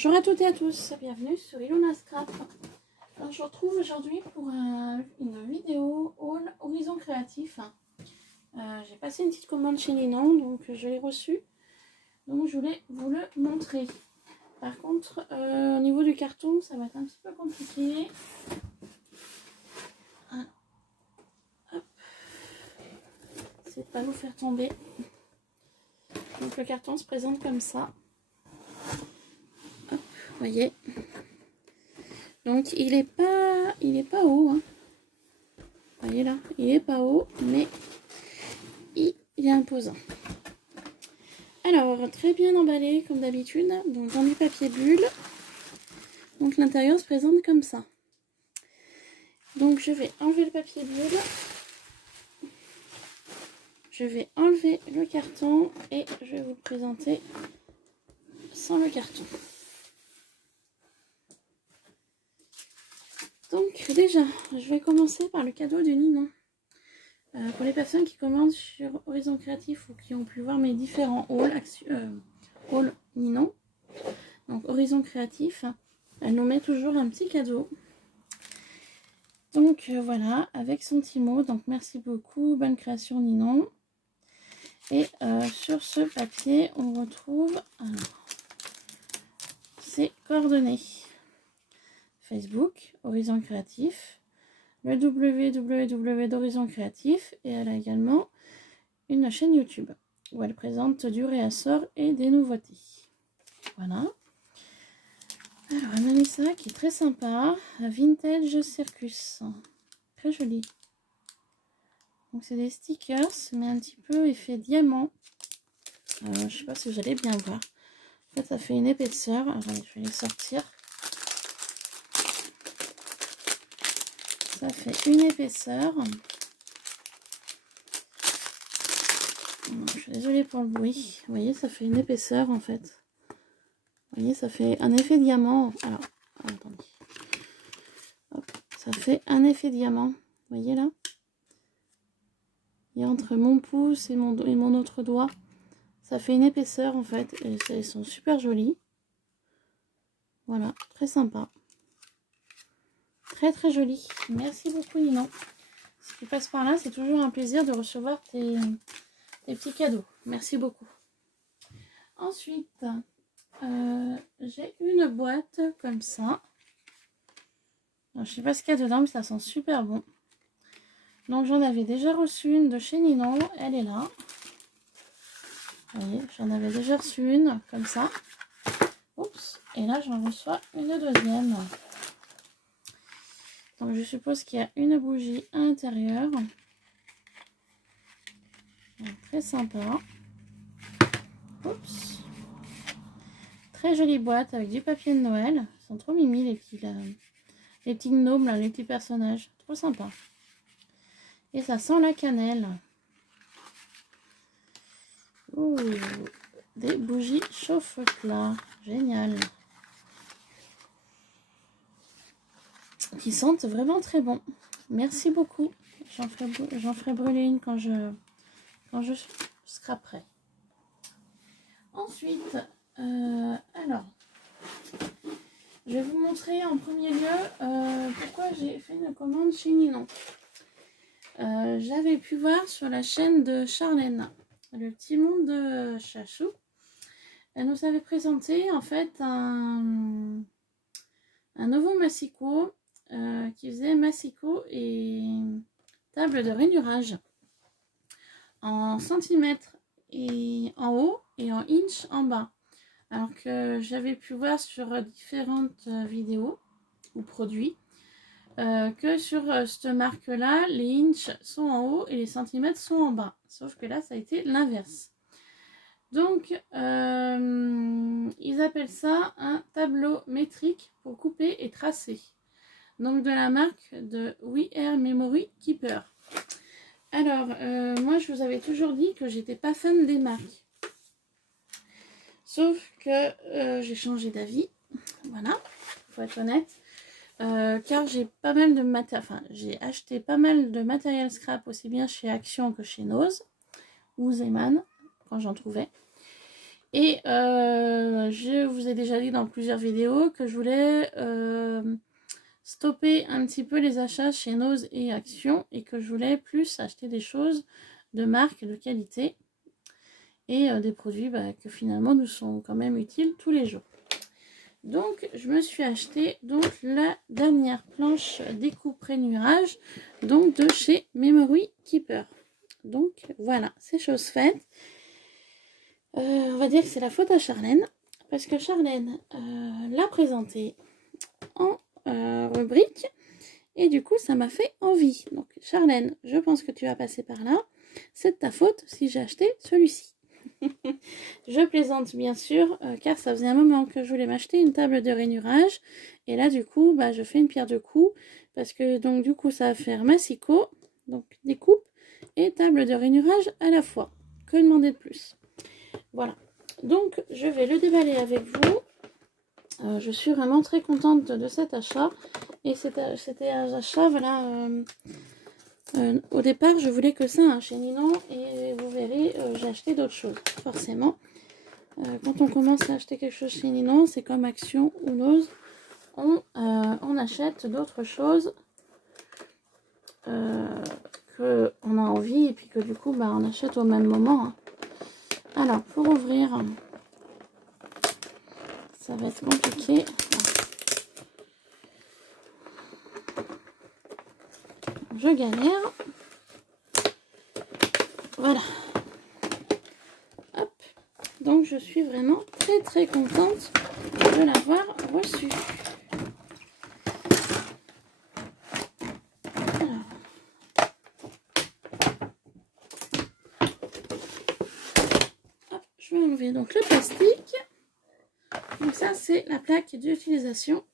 Bonjour à toutes et à tous, bienvenue sur Ilona Scrap. Alors, je vous retrouve aujourd'hui pour une vidéo haul Horizon Créatif. J'ai passé une petite commande chez Ninon, donc je l'ai reçue. Donc je voulais vous le montrer. Par contre, au niveau du carton, ça va être un petit peu compliqué. C'est de pas vous faire tomber. Donc le carton se présente comme ça. Hop, vous voyez. Donc il est pas haut. Hein. Vous voyez là, il est pas haut, mais il est imposant. Alors, très bien emballé comme d'habitude, donc dans du papier bulle. Donc l'intérieur se présente comme ça. Donc je vais enlever le papier bulle. Je vais enlever le carton et je vais vous le présenter sans le carton. Donc déjà, je vais commencer par le cadeau de Ninon. Pour les personnes qui commandent sur Horizon Créatif ou qui ont pu voir mes différents hauls Ninon, donc Horizon Créatif, elle nous met toujours un petit cadeau. Donc voilà, avec son petit mot, donc merci beaucoup, bonne création Ninon. Et sur ce papier, on retrouve ses coordonnées. Facebook, Horizon Créatif, le www d'Horizon Créatif, et elle a également une chaîne YouTube où elle présente du réassort et des nouveautés. Voilà. Alors, elle m'a mis ça qui est très sympa, Vintage Circus. Très joli. Donc, c'est des stickers, mais un petit peu effet diamant. Je ne sais pas si vous allez bien voir. En fait, ça fait une épaisseur. Alors, je vais les sortir. Ça fait une épaisseur. Je suis désolée pour le bruit. Vous voyez, ça fait une épaisseur en fait. Vous voyez, ça fait un effet diamant. Alors, attendez. Hop, ça fait un effet diamant. Vous voyez là? Et entre mon pouce et mon autre doigt, ça fait une épaisseur en fait. Et elles sont super jolies. Voilà, très sympa. Très très joli. Merci beaucoup Ninon. Ce qui passe par là, c'est toujours un plaisir de recevoir tes petits cadeaux. Merci beaucoup. Ensuite, j'ai une boîte comme ça. Alors, je sais pas ce qu'il y a dedans, mais ça sent super bon. Donc j'en avais déjà reçu une de chez Ninon. Elle est là. Vous voyez, j'en avais déjà reçu une comme ça. Oups. Et là, j'en reçois une deuxième. Donc je suppose qu'il y a une bougie à l'intérieur. Très sympa. Oups. Très jolie boîte avec du papier de Noël. Ils sont trop mimi les petits gnomes, là, les petits personnages. Trop sympa. Et ça sent la cannelle. Ouh, des bougies chauffe-plat. Génial. Qui sentent vraiment très bon. Merci beaucoup. J'en ferai brûler une quand je scraperai. Ensuite, alors, je vais vous montrer en premier lieu pourquoi j'ai fait une commande chez Ninon. J'avais pu voir sur la chaîne de Charlène, le petit monde de Chachou. Elle nous avait présenté en fait un nouveau massicot qui faisait massicot et table de rainurage en centimètres et en haut et en inch en bas. Alors que j'avais pu voir sur différentes vidéos ou produits que sur cette marque là, les inches sont en haut et les centimètres sont en bas. Sauf que là, ça a été l'inverse. Donc, ils appellent ça un tableau métrique pour couper et tracer. Donc, de la marque de We Are Memory Keeper. Alors, moi, je vous avais toujours dit que j'étais pas fan des marques. Sauf que j'ai changé d'avis. Voilà, faut être honnête. Car j'ai pas mal de matériel, enfin j'ai acheté pas mal de matériel scrap aussi bien chez Action que chez Nose ou Zeman quand j'en trouvais. Et je vous ai déjà dit dans plusieurs vidéos que je voulais stopper un petit peu les achats chez Nose et Action et que je voulais plus acheter des choses de marque, de qualité et des produits que finalement nous sont quand même utiles tous les jours. Donc je me suis acheté donc la dernière planche découpe rainurage donc de chez Memory Keeper. Donc voilà, c'est chose faite. On va dire que c'est la faute à Charlène parce que Charlène l'a présenté en rubrique et du coup ça m'a fait envie. Donc Charlène, je pense que tu vas passer par là. C'est de ta faute si j'ai acheté celui-ci. Je plaisante bien sûr car ça faisait un moment que je voulais m'acheter une table de rainurage et là du coup je fais une pierre deux coups parce que donc du coup ça va faire massicot, donc découpe et table de rainurage à la fois. Que demander de plus? Voilà, donc je vais le déballer avec vous. Je suis vraiment très contente de cet achat et c'était un achat voilà. Au départ, je voulais que ça chez Ninon et vous verrez, j'ai acheté d'autres choses. Forcément, quand on commence à acheter quelque chose chez Ninon, c'est comme Action ou Nose, on achète d'autres choses qu'on a envie et puis que du coup, on achète au même moment. Hein. Alors, pour ouvrir, ça va être compliqué. Je galère. Voilà. Hop. Donc je suis vraiment très contente de l'avoir reçu. Alors. Hop, je vais enlever donc le plastique. Donc ça c'est la plaque d'utilisation.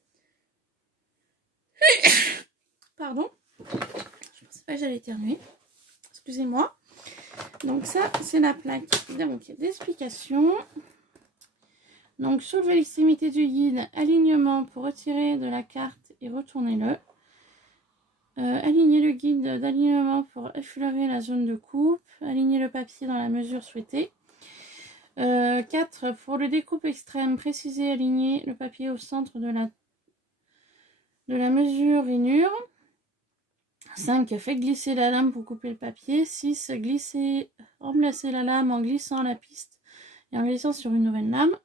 Pardon. Je pensais pas que j'allais éternuer. Excusez-moi. Donc ça c'est la plaque d'explication. Donc soulever l'extrémité du guide, alignement pour retirer de la carte et retourner-le. Aligner le guide d'alignement pour effleurer la zone de coupe. Aligner le papier dans la mesure souhaitée. 4. Pour le découpe extrême, préciser aligner le papier au centre de la mesure rainure. 5. Faites glisser la lame pour couper le papier. 6. Remplacer la lame en glissant la piste et en glissant sur une nouvelle lame.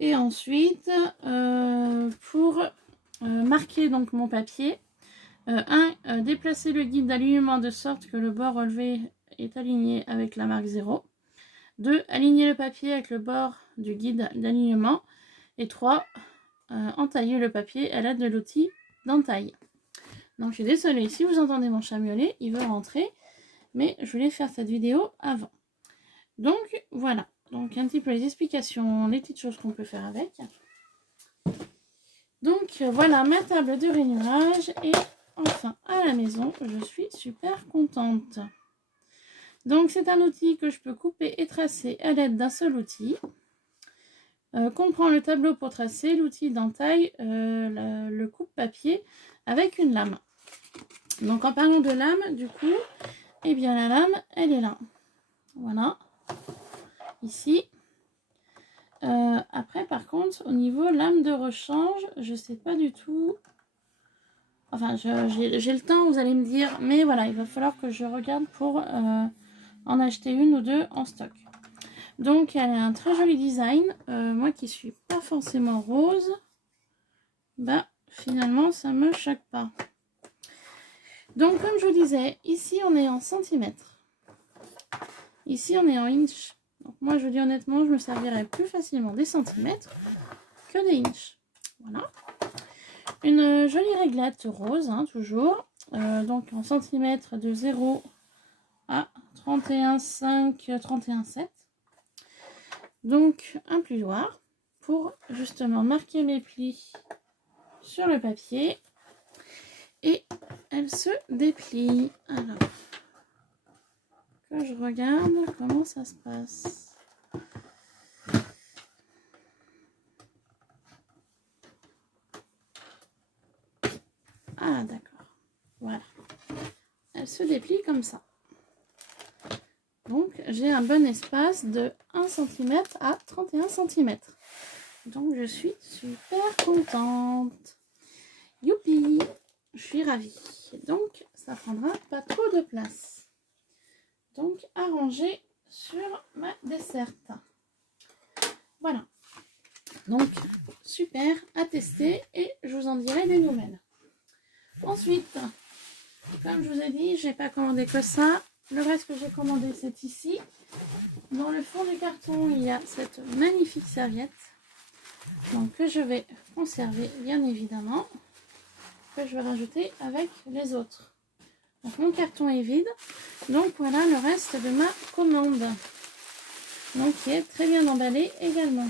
Et ensuite, pour marquer donc mon papier, 1. Déplacer le guide d'alignement de sorte que le bord relevé est aligné avec la marque 0. 2. Aligner le papier avec le bord du guide d'alignement. Et 3. Entailler le papier à l'aide de l'outil d'entaille. Donc je suis désolée si vous entendez mon chat miauler, il veut rentrer, mais je voulais faire cette vidéo avant. Donc voilà, donc un petit peu les explications, les petites choses qu'on peut faire avec. Donc voilà ma table de rainurage et enfin à la maison, je suis super contente. Donc c'est un outil que je peux couper et tracer à l'aide d'un seul outil. Comprend le tableau pour tracer, l'outil d'entaille, le coupe-papier avec une lame. Donc en parlant de lame, du coup, eh bien la lame, elle est là. Voilà. Ici. Après, par contre, au niveau lame de rechange, je sais pas du tout. Enfin, j'ai le temps, vous allez me dire. Mais voilà, il va falloir que je regarde pour en acheter une ou deux en stock. Donc, elle a un très joli design. Moi qui suis pas forcément rose, finalement, ça me choque pas. Donc, comme je vous disais, ici, on est en centimètres. Ici, on est en inch. Donc, moi, je dis honnêtement, je me servirais plus facilement des centimètres que des inches. Voilà. Une jolie réglette rose, hein, toujours. Donc, en centimètres de 0 à 31,5, 31,7. Donc, un plioir pour justement marquer les plis sur le papier. Et elle se déplie. Alors, que je regarde comment ça se passe. Ah, d'accord. Voilà. Elle se déplie comme ça. Donc j'ai un bon espace de 1 cm à 31 cm. Donc je suis super contente. Youpi! Je suis ravie. Donc ça prendra pas trop de place. Donc à ranger sur ma desserte. Voilà. Donc super, à tester et je vous en dirai des nouvelles. Ensuite, comme je vous ai dit, j'ai pas commandé que ça. Le reste que j'ai commandé, c'est ici. Dans le fond du carton, il y a cette magnifique serviette. Donc que je vais conserver, bien évidemment. Que je vais rajouter avec les autres. Donc mon carton est vide. Donc voilà le reste de ma commande. Donc qui est très bien emballé également.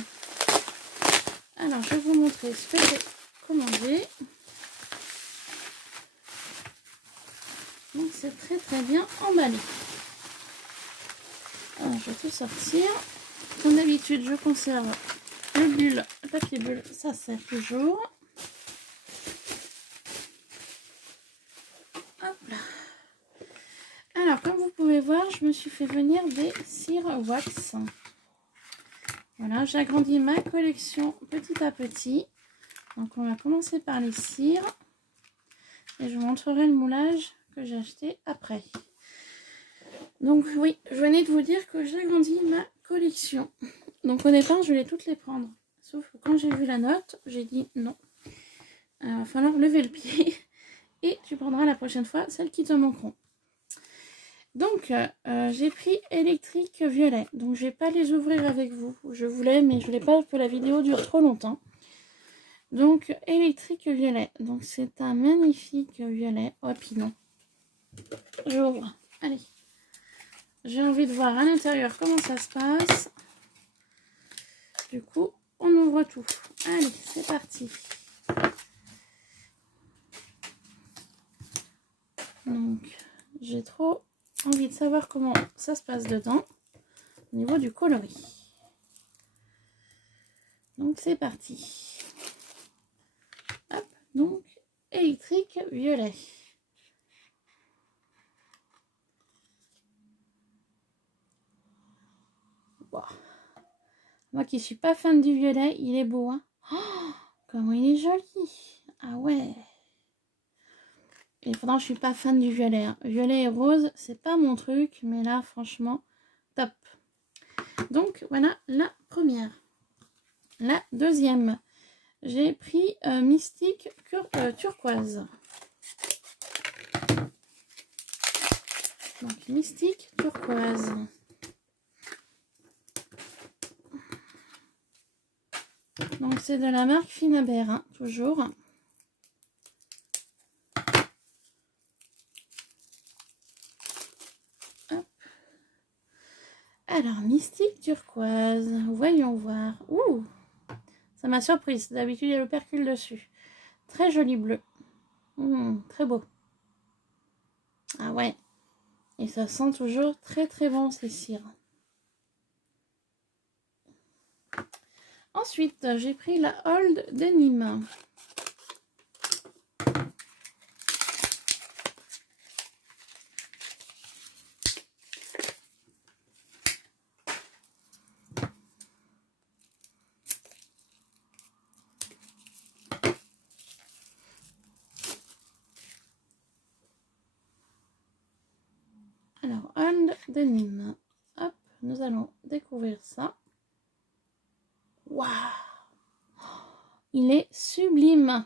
Alors je vais vous montrer ce que j'ai commandé. Donc c'est très bien emballé. Alors je vais tout sortir. Comme d'habitude je conserve le bulle, le papier bulle, ça sert toujours. Hop là. Alors comme vous pouvez voir, je me suis fait venir des cires wax. Voilà, j'agrandis ma collection petit à petit. Donc on va commencer par les cires. Et je vous montrerai le moulage que j'ai acheté après. Donc oui, je venais de vous dire que j'agrandis ma collection. Donc au départ, je voulais toutes les prendre. Sauf que quand j'ai vu la note, j'ai dit non. Il va falloir lever le pied. Et tu prendras la prochaine fois celles qui te manqueront. Donc j'ai pris électrique violet. Donc je vais pas les ouvrir avec vous. Je voulais, mais je voulais pas que la vidéo dure trop longtemps. Donc électrique violet. Donc c'est un magnifique violet. Oh puis non. J'ouvre. Allez. J'ai envie de voir à l'intérieur comment ça se passe. Du coup, on ouvre tout. Allez, c'est parti. Donc, j'ai trop envie de savoir comment ça se passe dedans. Au niveau du coloris. Donc, c'est parti. Hop, donc, électrique violet. Wow. Moi qui suis pas fan du violet, il est beau, hein. Oh, comment il est joli. Ah ouais. Et pourtant, je suis pas fan du violet. Hein. Violet et rose, c'est pas mon truc, mais là, franchement, top. Donc, voilà la première. La deuxième, j'ai pris Mystique Turquoise. Donc, Mystique Turquoise. Donc, c'est de la marque Finabert, hein, toujours. Hop. Alors, Mystique Turquoise. Voyons voir. Ouh! Ça m'a surprise. D'habitude, il y a le percule dessus. Très joli bleu. Très beau. Ah ouais. Et ça sent toujours très bon ces cires. Ensuite, j'ai pris la Old Denim. Alors, Old Denim. Hop, nous allons découvrir ça. Waouh! Il est sublime.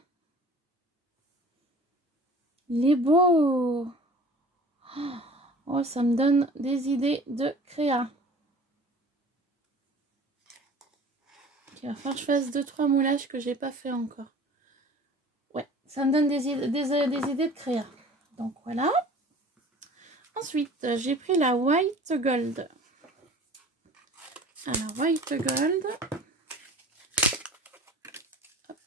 Il est beau. Oh, ça me donne des idées de créa. Il va falloir que je fasse 2-3 moulages que j'ai pas fait encore. Ouais, ça me donne des idées de créa. Donc voilà. Ensuite, j'ai pris la White Gold. Alors, White Gold. Hop.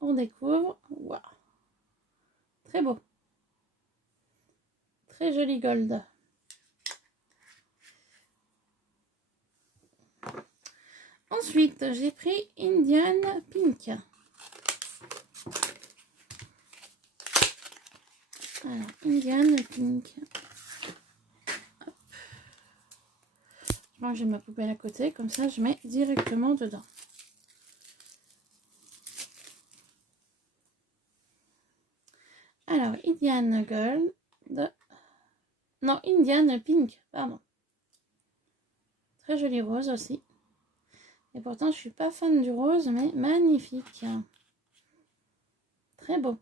On découvre. Waouh. Très beau. Très joli gold. Ensuite, j'ai pris Indian Pink. Alors, Indian Pink. Hop. Je range ma poubelle à côté, comme ça je mets directement dedans. Alors, Indian Gold. Non, Indian Pink, pardon. Très joli rose aussi. Et pourtant, je suis pas fan du rose, mais magnifique. Très beau.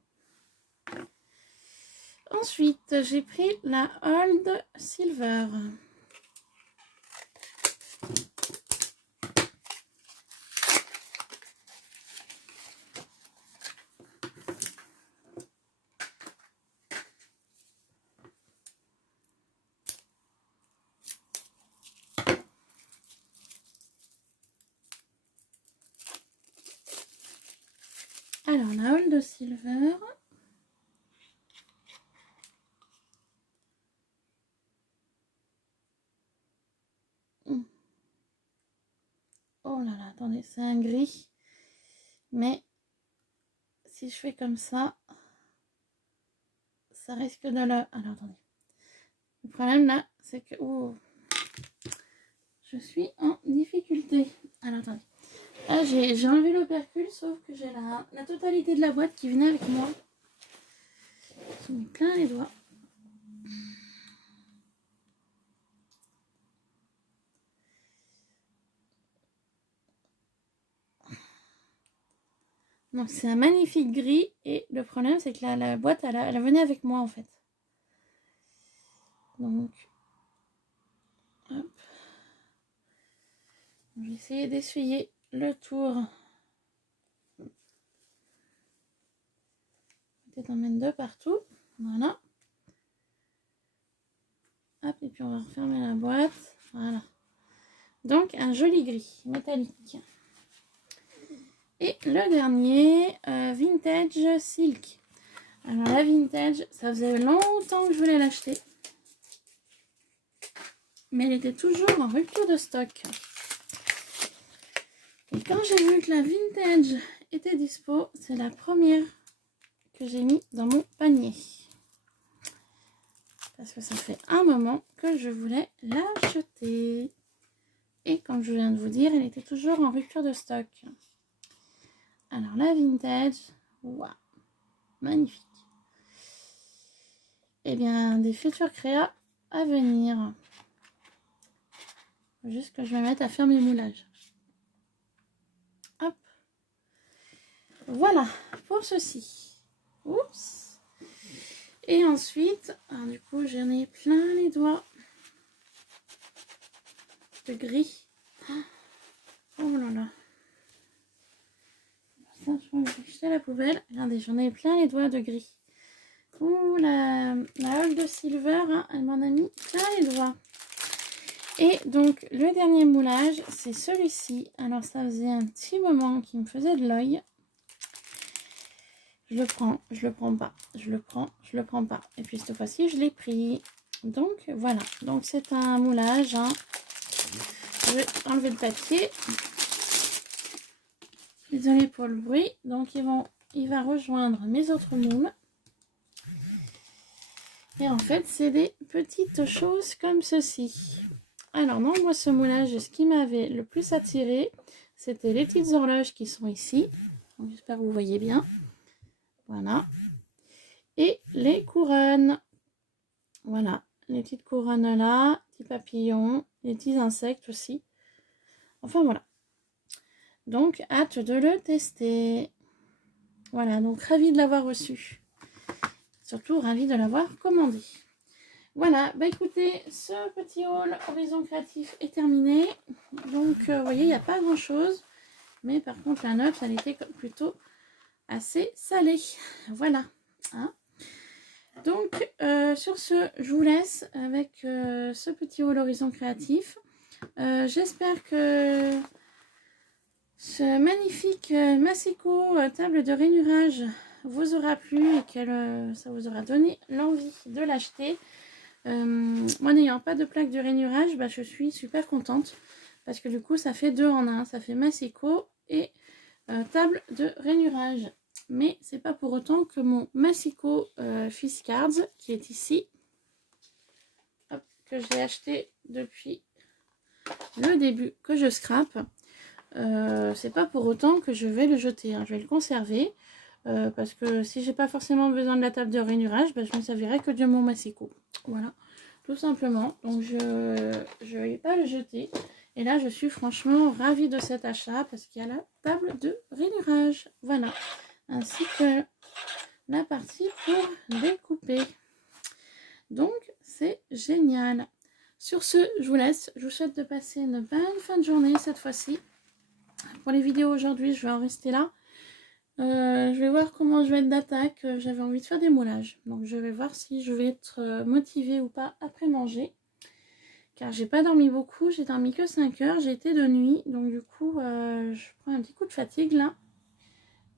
Ensuite, j'ai pris la Old Silver. Alors, la Old Silver. Oh là là, attendez, c'est un gris. Mais si je fais comme ça risque de le... Alors, attendez. Le problème là, c'est que... Oh, je suis en difficulté. Alors, attendez. Là, j'ai enlevé l'opercule, sauf que j'ai la totalité de la boîte qui venait avec moi. Je mets plein les doigts. Donc c'est un magnifique gris et le problème c'est que la boîte elle venait avec moi en fait. Donc hop. Je vais essayer d'essuyer le tour. Peut-être en mettre deux partout. Voilà. Hop, et puis on va refermer la boîte. Voilà. Donc un joli gris métallique. Et le dernier, Vintage Silk. Alors la Vintage, ça faisait longtemps que je voulais l'acheter. Mais elle était toujours en rupture de stock. Et quand j'ai vu que la Vintage était dispo, c'est la première que j'ai mis dans mon panier. Parce que ça fait un moment que je voulais l'acheter. Et comme je viens de vous dire, elle était toujours en rupture de stock. Alors la Vintage, waouh, magnifique. Et bien des futurs créas à venir. Faut juste que je me mette à faire mes moulages. Hop. Voilà pour ceci. Oups. Et ensuite, alors du coup, j'en ai plein les doigts de gris. Oh là là. Ça, je crois que je vais jeter à la poubelle. Regardez, j'en ai plein les doigts de gris. Ouh, la Old Silver, hein, elle m'en a mis plein les doigts. Et donc, le dernier moulage, c'est celui-ci. Alors, ça faisait un petit moment qu'il me faisait de l'œil. Je le prends, je le prends pas. Je le prends, je le prends pas. Et puis, cette fois-ci, je l'ai pris. Donc, voilà. Donc, c'est un moulage. Hein. Je vais enlever le papier. Désolée pour le bruit. Donc, il va rejoindre mes autres moules. Et en fait, c'est des petites choses comme ceci. Alors, non, moi, ce moulage, ce qui m'avait le plus attiré, c'était les petites horloges qui sont ici. J'espère que vous voyez bien. Voilà. Et les couronnes. Voilà. Les petites couronnes là, petits papillons, les petits insectes aussi. Enfin, voilà. Donc, hâte de le tester. Voilà, donc ravie de l'avoir reçu. Surtout ravie de l'avoir commandé. Voilà, bah écoutez, ce petit haul Horizon Créatif est terminé. Donc, vous voyez, il n'y a pas grand-chose. Mais par contre, la note, elle était plutôt assez salée. Voilà. Hein. Donc, sur ce, je vous laisse avec ce petit haul Horizon Créatif. J'espère que ce magnifique Masiko table de rainurage vous aura plu et que ça vous aura donné l'envie de l'acheter. Moi, n'ayant pas de plaque de rainurage, bah, je suis super contente. parce que du coup ça fait 2 en 1, ça fait massicot et table de rainurage. Mais c'est pas pour autant que mon massicot Fizz Cards qui est ici, hop, que j'ai acheté depuis le début, que je scrape, c'est pas pour autant que je vais le jeter, hein. Je vais le conserver parce que si j'ai pas forcément besoin de la table de rainurage, bah, je ne servirai que de mon massicot. Voilà, tout simplement. Donc je vais pas le jeter. Et là, je suis franchement ravie de cet achat parce qu'il y a la table de rainurage. Voilà, ainsi que la partie pour découper. Donc, c'est génial. Sur ce, je vous laisse. Je vous souhaite de passer une bonne fin de journée cette fois-ci. Pour les vidéos aujourd'hui, je vais en rester là. Je vais voir comment je vais être d'attaque. J'avais envie de faire des moulages. Donc, je vais voir si je vais être motivée ou pas après manger. Car j'ai pas dormi beaucoup. J'ai dormi que 5 heures. J'ai été de nuit. Donc, du coup, je prends un petit coup de fatigue là.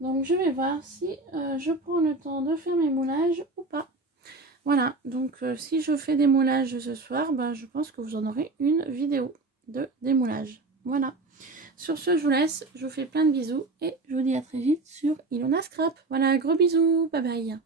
Donc, je vais voir si je prends le temps de faire mes moulages ou pas. Voilà, donc si je fais des moulages ce soir, bah, je pense que vous en aurez une vidéo de démoulage. Voilà. Sur ce, je vous laisse. Je vous fais plein de bisous et je vous dis à très vite sur Ilona Scrap. Voilà, gros bisous. Bye bye.